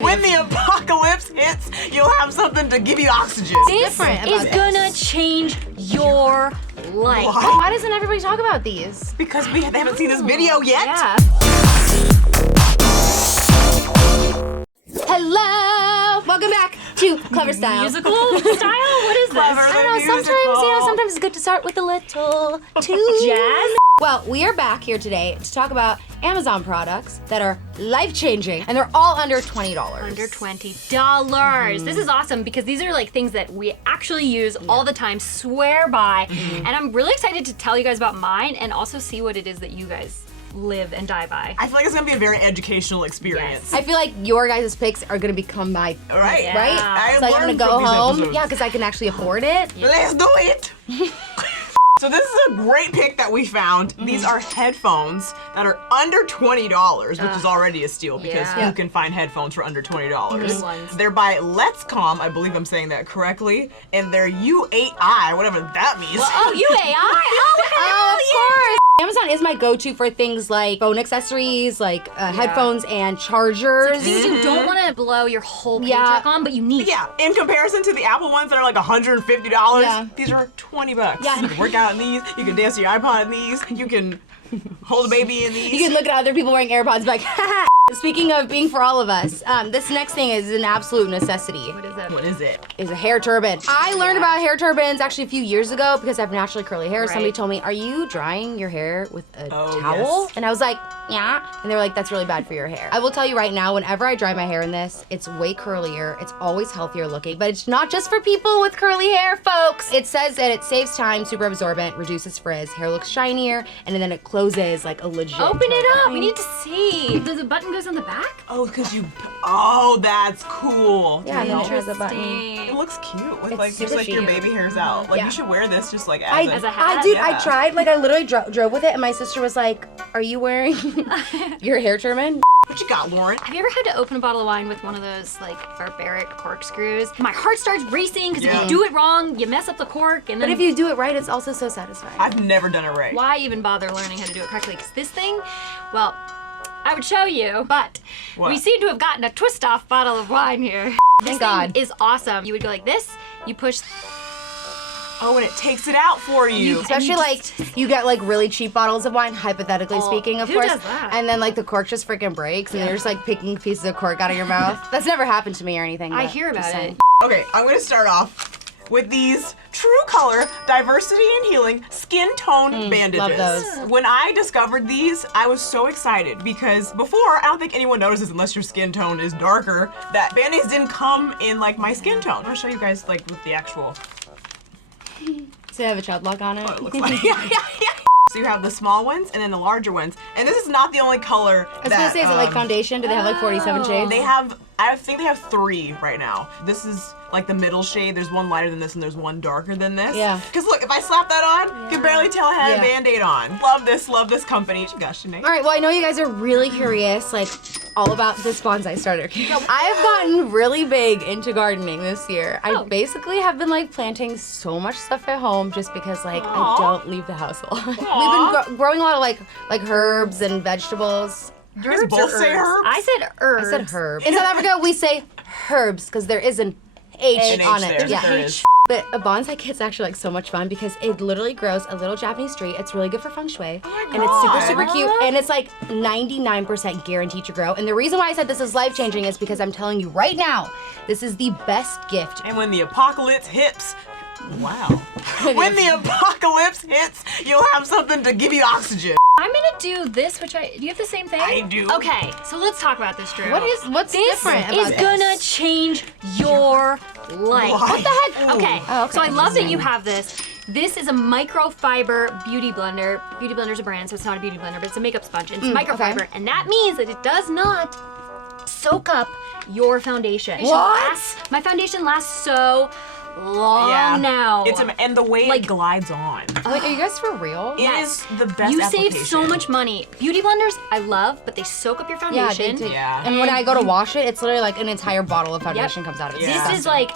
When the apocalypse hits, you'll have something to give you oxygen. This is gonna change your life. What? Why doesn't everybody talk about these? Because they haven't seen this video yet. Yeah. Hello! Welcome back to Clevver Style. Musical style? What is this? Clevver. I don't know, sometimes it's good to start with a little tune. Jazz? Well, we are back here today to talk about Amazon products that are life-changing, and they're all under $20. Under $20. This is awesome because these are like things that we actually use all the time, swear by, and I'm really excited to tell you guys about mine and also see what it is that you guys live and die by. I feel like it's gonna be a very educational experience. I feel like your guys' picks are gonna become my, Right? Yeah. right? I So I'm gonna learned go from these home, episodes. yeah, because I can actually afford it. Let's do it! So this is a great pick that we found. These are headphones that are under $20, which is already a steal because Yeah. who can find headphones for under $20? Good ones. They're by Let's Calm, I believe I'm saying that correctly, and they're U8i, whatever that means. Oh, UAI? Oh, hell Of course! Amazon is my go-to for things like phone accessories, like headphones and chargers. Things you don't want to blow your whole Yeah. paycheck on, but you need. Yeah, in comparison to the Apple ones that are like $150, Yeah. these are $20. Yeah. You can work out in these, you can dance to your iPod in these, you can hold a baby in these. You can look at other people wearing AirPods like, haha. Speaking of being for all of us, this next thing is an absolute necessity. What is it? What is it? Is a hair turban. I learned about hair turbans actually a few years ago because I have naturally curly hair. Right. Somebody told me, are you drying your hair with a Oh, towel? yes. And I was like, yeah. And they were like, that's really bad for your hair. I will tell you right now, whenever I dry my hair in this, it's way curlier. It's always healthier looking, but it's not just for people with curly hair, folks. It says that it saves time, super absorbent, reduces frizz, hair looks shinier, and then it closes like a legit Open it up. turban. We need to see. Does the button goes on the back? Oh, because oh, that's cool. Yeah, and then it has a button. It looks cute with It's like just super like your cute. baby hairs out. Like Yeah. you should wear this just like As a hat? Dude, Yeah. I tried. Like, I literally drove with it, and my sister was like, "Are you wearing your hair turban?" What you got, Lauren? Have you ever had to open a bottle of wine with one of those like barbaric corkscrews? My heart starts racing because if Yeah. you do it wrong, you mess up the cork, and then But if you do it right, it's also so satisfying. I've never done it right. why even bother learning how to do it correctly? Because this thing, well, I would show you, but What? we seem to have gotten a twist-off bottle of wine here. Thank God. Is awesome. You would go like this. You push. Oh, and it takes it out for you. Especially like you get like really cheap bottles of wine, hypothetically speaking, of who course. does that? And then like the cork just freaking breaks, and you're just like picking pieces of cork out of your mouth. That's never happened to me or anything. I but hear just about saying. it. Okay, I'm gonna start off with these True Color Diversity and Healing Skin Tone Bandages. those. When I discovered these, I was so excited because before, I don't think anyone notices unless your skin tone is darker, that Band-Aids didn't come in like my skin tone. I'm gonna show you guys like with the actual, So you have a child lock on it. what it looks like. So you have the small ones and then the larger ones. And this is not the only color I was gonna say, is it like foundation? Do they have like 47 shades? They have, I think they have 3 right now. This is like the middle shade. There's one lighter than this and there's one darker than this. Yeah. Because look, if I slap that on, you can barely tell I had Yeah. a Band-Aid on. Love this company. What you got, Sinead? All right, well, I know you guys are really curious, like, all about this bonsai starter kit. I've gotten really big into gardening this year. I basically have been, like, planting so much stuff at home just because, like, I Aw. don't leave the house a lot. We've been growing a lot of, like herbs and vegetables. You guys both say herbs? I said herbs. I said herb. In South Africa, we say herbs because there is an H An H on there, it. Yeah. there is. But a bonsai kit's actually like so much fun because it literally grows a little Japanese tree. It's really good for feng shui. And it's super, God. super cute. And it's like 99% guaranteed to grow. And the reason why I said this is life-changing is because I'm telling you right now, this is the best gift. And when the apocalypse hits, wow. When the apocalypse hits, you'll have something to give you oxygen. I'm gonna do this, which do you have the same thing? I do. Okay, so let's talk about this, Drew. What's this different is about gonna this? change your life. Why? What the heck? Ooh. Okay. Oh, okay. So I love that you have this. This is a microfiber beauty blender. Beauty blender's a brand, so it's not a beauty blender, but it's a makeup sponge. It's microfiber, okay. and that means that it does not soak up your foundation. What? My foundation lasts so long now. It's and the way Like- it glides on. Wait, are you guys for real? It is the best You application. save so much money. Beauty blenders, I love, but they soak up your Yeah, foundation. they do. Yeah. And when I go to wash it, it's literally like an entire bottle of foundation comes out of it. Yeah. This is like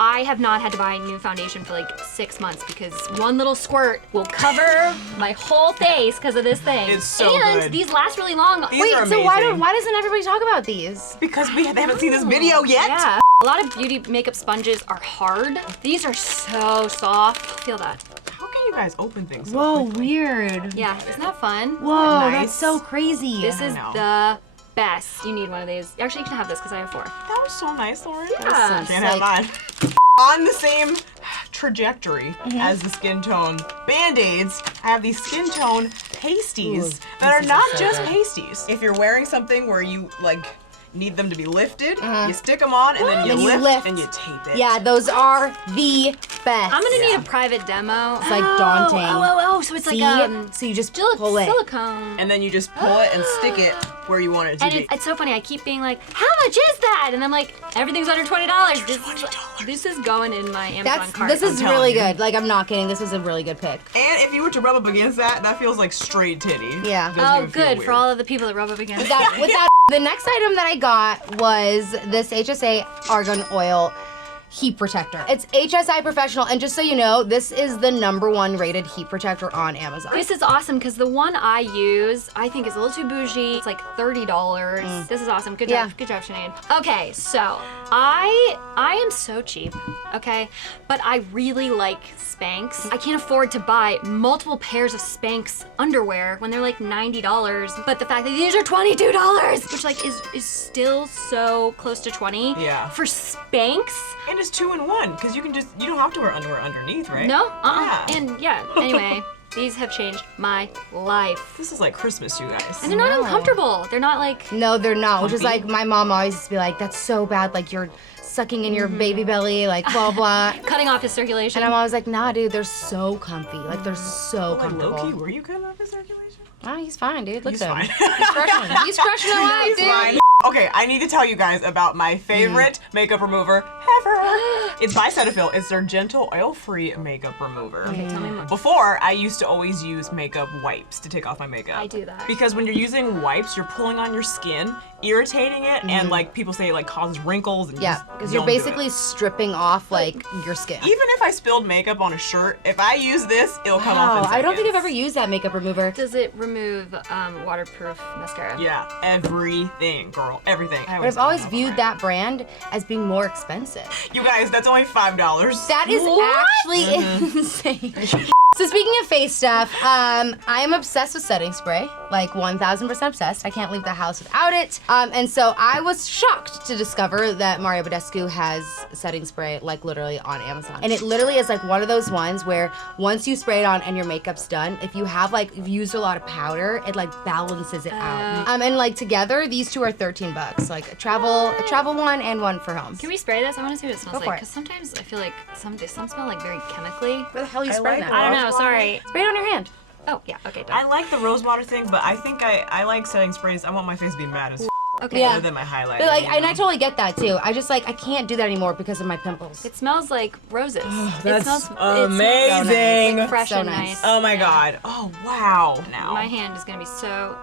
I have not had to buy new foundation for like 6 months because one little squirt will cover my whole face because of this thing. It's so and good. these last really long. These Wait, are so why amazing. doesn't everybody talk about these? Because they haven't seen this video yet. Yeah. A lot of beauty makeup sponges are hard. These are so soft. Feel that. How can you guys open things so Whoa, quickly? weird. Yeah, isn't that fun? Whoa, Nice. that's so crazy. This is know. the best. You need one of these. Actually, you can have this because I have 4. That was so nice, Loryn. Yeah. Can't have mine. On the same trajectory as the skin tone Band-Aids, I have these skin tone pasties that are not just pasties. If you're wearing something where you like need them to be lifted, you stick them on and then you, Then you lift, lift. and you tape it. Yeah, those are the best. I'm gonna need a private demo. It's like daunting. Oh, so it's See? like So you just pull it. silicone. And then you just pull it and stick it where you want it to And be. it's so funny. I keep being like, "How much is that?" And I'm like, "Everything's under $20." This is going in my Amazon cart. This is I'm telling really you. good. Like, I'm not kidding. This is a really good pick. And if you were to rub up against that, that feels like straight titty. Yeah. Doesn't Oh, even feel good weird. for all of the people that rub up against. The next item that I got was this HSA Argan Oil heat protector. It's HSI Professional, and just so you know, this is the #1 rated heat protector on Amazon. This is awesome because the one I use, I think is a little too bougie. It's like $30. This is awesome. Good Yeah. job, Sinead. Okay, so I am so cheap, okay, but I really like Spanx. I can't afford to buy multiple pairs of Spanx underwear when they're like $90. But the fact that these are $22, which like is still so close to 20. Yeah. For Spanx. And it's 2-in-1 because you don't have to wear underwear underneath, right? No, Yeah. And yeah, anyway, these have changed my life. This is like Christmas, you guys. And they're not No. uncomfortable. They're not like, No, they're not. Which is Comfy. like, my mom always used to be like, that's so bad. Like, you're sucking in your baby belly, like, blah, blah. cutting off his circulation. And I'm always like, nah, dude, they're so comfy. Like, they're so Like comfortable. Loki, were you cutting off his circulation? Oh, he's fine, dude. Look He's at him. fine. He's crushing. He's crushing it live, He's dude. fine. Okay, I need to tell you guys about my favorite makeup remover ever. It's by Cetaphil. It's their gentle oil-free makeup remover. Okay, tell me more. Before, I used to always use makeup wipes to take off my makeup. I do that. Because when you're using wipes, you're pulling on your skin, irritating it, and like people say it like causes wrinkles. And Yeah, just because you're don't do it. basically stripping off, like, your skin. Even if I spilled makeup on a shirt, if I use this, it'll come Wow, off in I don't think I've seconds. ever used that makeup remover. Does it remove waterproof mascara? Yeah, everything, girl, everything. But I've always viewed that brand as being more expensive. You guys, that's only $5. That is What? actually insane. So speaking of face stuff, I am obsessed with setting spray, like 1000% obsessed. I can't leave the house without it. And so I was shocked to discover that Mario Badescu has setting spray like literally on Amazon. And it literally is like one of those ones where once you spray it on and your makeup's done, if you have like, if you've used a lot of powder, it like balances it out. And like together, these two are $13. Like a travel one and one for home. Can we spray this? I want to see what it smells Go like. for it. Because sometimes I feel like some smell like very chemically. Where the hell are you I spraying like that? I don't know. Rose Sorry. Spray it on your hand. Oh yeah. Okay. I Done. like the rose water thing, but I think I like setting sprays. I want my face to be matte as Okay. Yeah. other than my highlighter. But like, you and know? I totally get that too. I just like, I can't do that anymore because of my pimples. It smells like roses. that's it smells amazing. Like fresh So and nice. nice. Oh my Yeah. god. Oh wow. Now. My hand is gonna be so.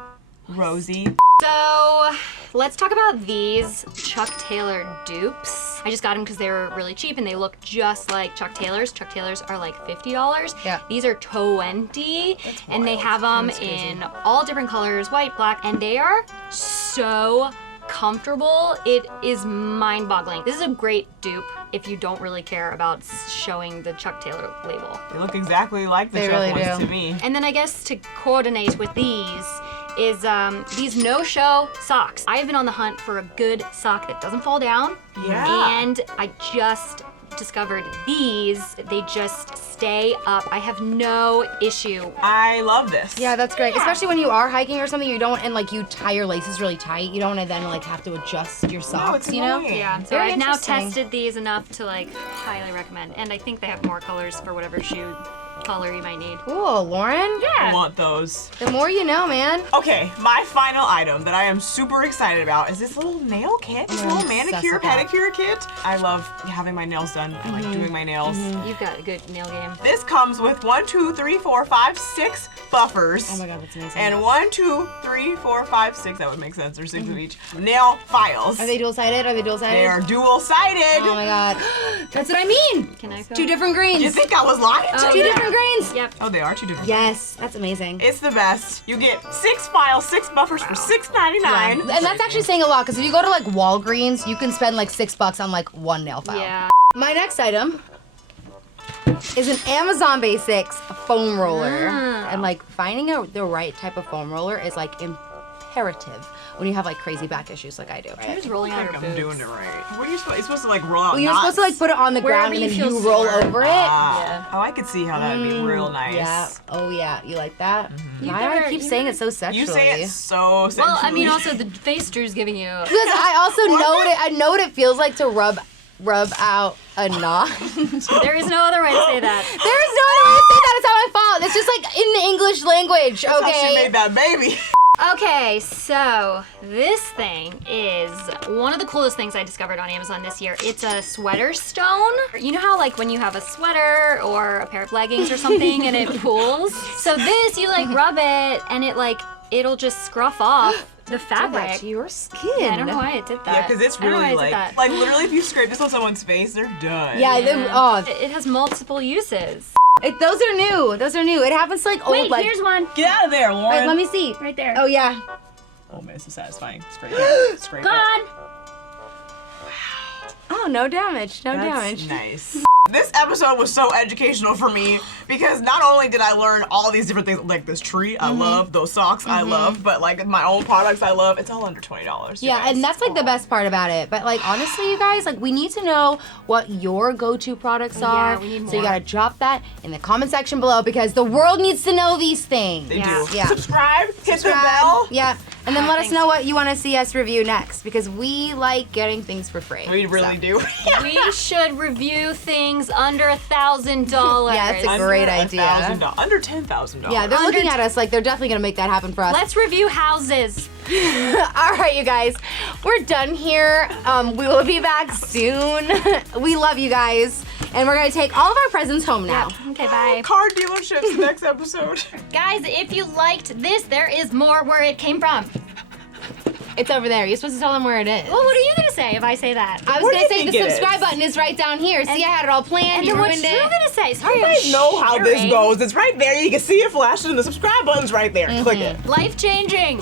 Rosy. So let's talk about these Chuck Taylor dupes. I just got them because they were really cheap and they look just like Chuck Taylor's. Chuck Taylor's are like $50. Yeah. These are 20, and they have them in all different colors, white, black, and they are so comfortable. It is mind-boggling. This is a great dupe if you don't really care about showing the Chuck Taylor label. They look exactly like the They Chuck really ones do. to me. And then I guess to coordinate with these is these no-show socks. I have been on the hunt for a good sock that doesn't fall down. Yeah. And I just discovered these. They just stay up. I have no issue. I love this. Yeah, that's great. Yeah. Especially when you are hiking or something, you don't, and like you tie your laces really tight, you don't want to then like have to adjust your socks, it's you know? annoying. Yeah, so Very I've now interesting. tested these enough to like highly recommend. And I think they have more colors for whatever shoe color you might need. Cool, Lauren. I want those. The more you know, man. Okay, my final item that I am super excited about is this little nail kit, this little manicure pedicure kit. I love having my nails done. I like doing my nails. You've got a good nail game. This comes with 1, 2, 3, 4, 5, 6 buffers. Oh my god, that's amazing. And 1, 2, 3, 4, 5, 6, that would make sense, there's 6 of each. Nail files. Are they dual-sided? Are they dual-sided? They are dual-sided. Oh my god. That's what I mean. Can I feel? 2 different greens. You think I was lying to Oh, Two you? yeah. different greens. Yep. Oh, they are 2 different. Yes, that's amazing. It's the best. You get 6 files, 6 buffers for $6.99. And that's actually saying a lot, because if you go to like Walgreens, you can spend like $6 on like 1 nail file. Yeah. My next item is an Amazon Basics foam roller. And like finding the right type of foam roller is like imperative when you have like crazy back issues like I do. You're just rolling out I her think I'm boobs. doing it right. What are you supposed? You're supposed to like roll out. Well, you're supposed to like put it on the Wherever ground and you then feel you roll sore. over it. Yeah. Oh, I could see how that'd be real nice. Yeah. Oh yeah. You like that? You Why do I better- keep you saying better- it so sexually? You say it so sexually. Well, I mean, also the face Drew's giving you. Because I also I know what it feels like to rub out a knot. There is no other way to say that. There is no other way to say that. It's not my fault. It's just like in the English language, That's how she okay? made that baby. Okay, so this thing is one of the coolest things I discovered on Amazon this year. It's a sweater stone. You know how like when you have a sweater or a pair of leggings or something and it pulls? So this, you like rub it and it'll just scruff off the fabric. To your skin. Yeah, I don't know why it did that. Yeah, because it's I don't know really why it did that. like literally if you scrape this on someone's face, they're done. Yeah, It has multiple uses. those are new. Those are new. It happens to like old Wait, like. here's one. Get out of there, Lauren. Wait, let me see. Right there. Oh yeah. Oh man, this is satisfying. Scrape it. Scrape it. Gone. Oh, no damage. No That's damage. nice. This episode was so educational for me because not only did I learn all these different things, like this tree I love, those socks I love, but like my own products I love, it's all under $20. Yeah, and that's like the best part about it. But like honestly, you guys, like we need to know what your go-to products are. we need So you more. gotta drop that in the comment section below because the world needs to know these things. They Yeah. do. Yeah. Subscribe, hit the Subscribe. bell. Yeah. And then let us thanks. know what you want to see us review next because we like getting things for free. We really So. do. We should review things under $1,000. Yeah, it's a great idea. $1,000, under $10,000. Yeah, they're looking at us like they're definitely gonna make that happen for us. Let's review houses. All right, you guys, we're done here. We will be back soon. We love you guys, and we're gonna take all of our presents home now. Okay, bye. Car dealerships next episode. Guys, if you liked this, there is more where it came from. It's over there. You're supposed to tell them where it is. Well, what are you gonna say if I say that? I was What gonna do you say the think it subscribe is? button is right down here. See, I had it all planned. And You then what's ruined Drew it. gonna say? Sorry, I know how this sharing. goes. It's right there. You can see it flashing. The subscribe button's right there. Click it. Life changing.